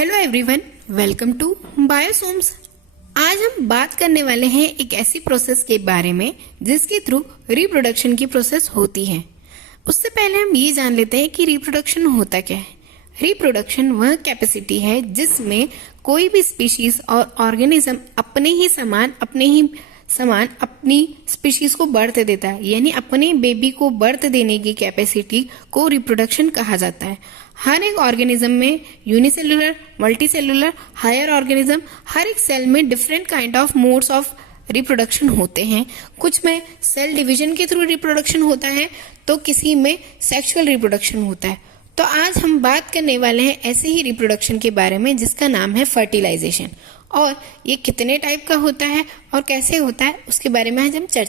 Hello everyone, welcome to Biosomes. आज हम बात करने वाले हैं एक ऐसी प्रोसेस के बारे में जिसके थ्रू रिप्रोडक्शन की प्रोसेस होती है। उससे पहले हम ये जान लेते हैं कि रिप्रोडक्शन होता क्या है। रिप्रोडक्शन वह कैपेसिटी है जिसमें कोई भी स्पीशीज और ऑर्गेनिज्म अपने ही समान अपनी स्पीशीज को बर्थ देता है, यानी अपने बेबी को बर्थ देने की कैपेसिटी को रिप्रोडक्शन कहा जाता है। हर एक ऑर्गेनिज्म में यूनिसेलुलर, मल्टीसेलुलर, हायर ऑर्गेनिज्म, हर एक सेल में different kind of modes of reproduction होते हैं। कुछ में सेल डिवीजन के थ्रू रिप्रोडक्शन होता है तो किसी में सेक्सुअल रिप्रोडक्शन होता है। तो आज हम बात करने वाले हैं ऐसे ही रिप्रोडक्शन के बारे में जिसका नाम है फर्टिलाइजेशन, और ये कितने टाइप का होता है और कैसे होता है उसके बारे में आज हम चर्चा।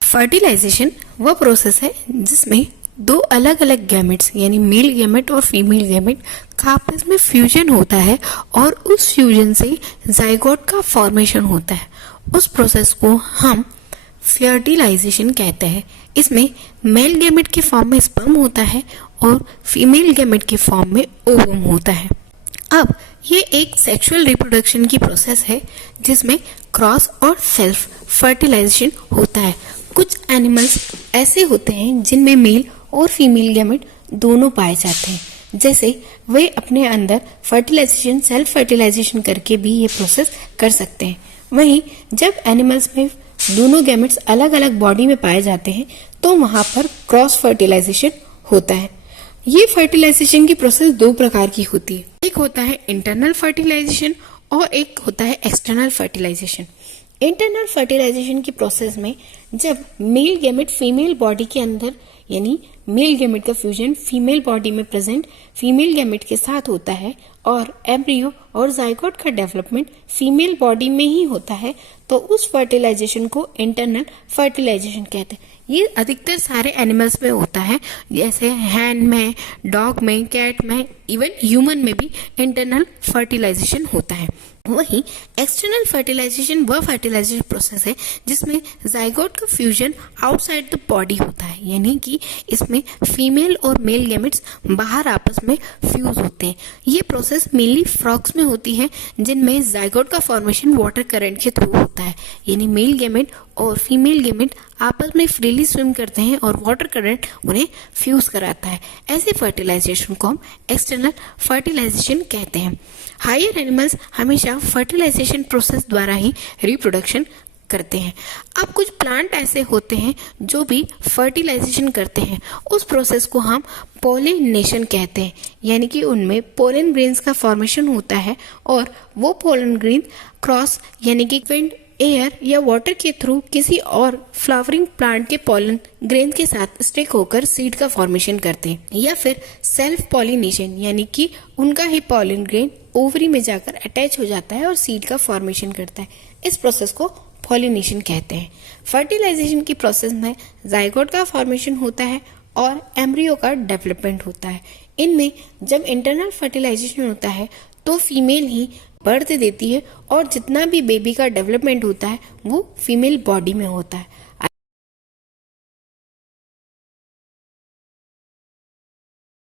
फर्टिलाइजेशन वह प्रोसेस है जिसमें दो अलग अलग गैमेट्स यानी मेल गैमेट और फीमेल गैमेट का आपस में फ्यूजन होता है और उस फ्यूजन से जाइगोट का फॉर्मेशन होता है। उस प्रोसेस को हम फर्टिलाइजेशन कहते हैं। इसमें मेल गैमेट के फॉर्म में स्पर्म होता है और फीमेल गैमेट के फॉर्म में ओवम होता है। अब ये एक सेक्सुअल रिप्रोडक्शन की प्रोसेस है जिसमें क्रॉस और सेल्फ फर्टिलाइजेशन होता है। कुछ एनिमल्स ऐसे होते हैं जिनमें मेल और फीमेल गैमेट दोनों पाए जाते हैं, जैसे वे अपने अंदर फर्टिलाइजेशन, सेल्फ फर्टिलाइजेशन करके भी ये प्रोसेस कर सकते हैं। वहीं जब एनिमल्स में दोनों गैमेट्स अलग अलग बॉडी में पाए जाते हैं तो वहां पर क्रॉस फर्टिलाइजेशन होता है। ये फर्टिलाइजेशन की प्रोसेस दो प्रकार की होती है, एक होता है इंटरनल फर्टिलाइजेशन और एक होता है एक्सटर्नल फर्टिलाइजेशन। इंटरनल फर्टिलाइजेशन की प्रोसेस में जब मेल गैमेट फीमेल बॉडी के अंदर, यानी मेल गैमेट का फ्यूजन फीमेल बॉडी में प्रेजेंट फीमेल गैमेट के साथ होता है और एम्ब्रियो और जाइगोट का डेवलपमेंट फीमेल बॉडी में ही होता है, तो उस फर्टिलाइजेशन को इंटरनल फर्टिलाइजेशन कहते हैं। ये अधिकतर सारे एनिमल्स में होता है, जैसे हैन में, डॉग में, कैट में, इवन ह्यूमन में भी इंटरनल फर्टिलाइजेशन होता है। वहीं एक्सटर्नल फर्टिलाइजेशन वह फर्टिलाइजेशन प्रोसेस है जिसमें जाइगोट का फ्यूजन आउटसाइड द बॉडी होता है, यानी कि इसमें फीमेल और मेल गैमेट्स बाहर आपस में फ्यूज होते हैं। ये प्रोसेस मेनली फ्रॉग्स में होती है जिनमें जाइगोट का फॉर्मेशन वाटर करंट के थ्रू होता है, यानी मेल गैमेट और फीमेल गैमेट आपस में फ्रीली स्विम करते हैं और वाटर करंट उन्हें फ्यूज कराता है। ऐसे फर्टिलाइजेशन को हम एक्सटर्नल फर्टिलाइजेशन कहते हैं। हायर एनिमल्स हमेशा फर्टिलाइजेशन प्रोसेस द्वारा ही रिप्रोडक्शन करते हैं। अब कुछ प्लांट ऐसे होते हैं जो भी फर्टिलाइजेशन करते हैं, उस प्रोसेस को हम पोलिनेशन कहते हैं, यानी कि उनमें पोलन ग्रेन्स का फॉर्मेशन होता है और वो पोलन ग्रेन क्रॉस यानी कि विंड, एयर या वाटर के थ्रू किसी और फ्लावरिंग प्लांट के पोलन ग्रेन के साथ स्टिक होकर सीड का फॉर्मेशन करते हैं, या फिर सेल्फ पॉलिनेशन यानी कि उनका ही पोलन ग्रेन ओवरी में जाकर अटैच हो जाता है और सीड का फॉर्मेशन करता है। इस प्रोसेस को पॉलिनेशन कहते हैं। फर्टिलाइजेशन की प्रोसेस में जाइगोट का फॉर्मेशन होता है और एम्ब्रियो का डेवलपमेंट होता है। इनमें जब इंटरनल फर्टिलाइजेशन होता है तो फीमेल ही बर्थ देती है और जितना भी बेबी का डेवलपमेंट होता है वो फीमेल बॉडी में होता है।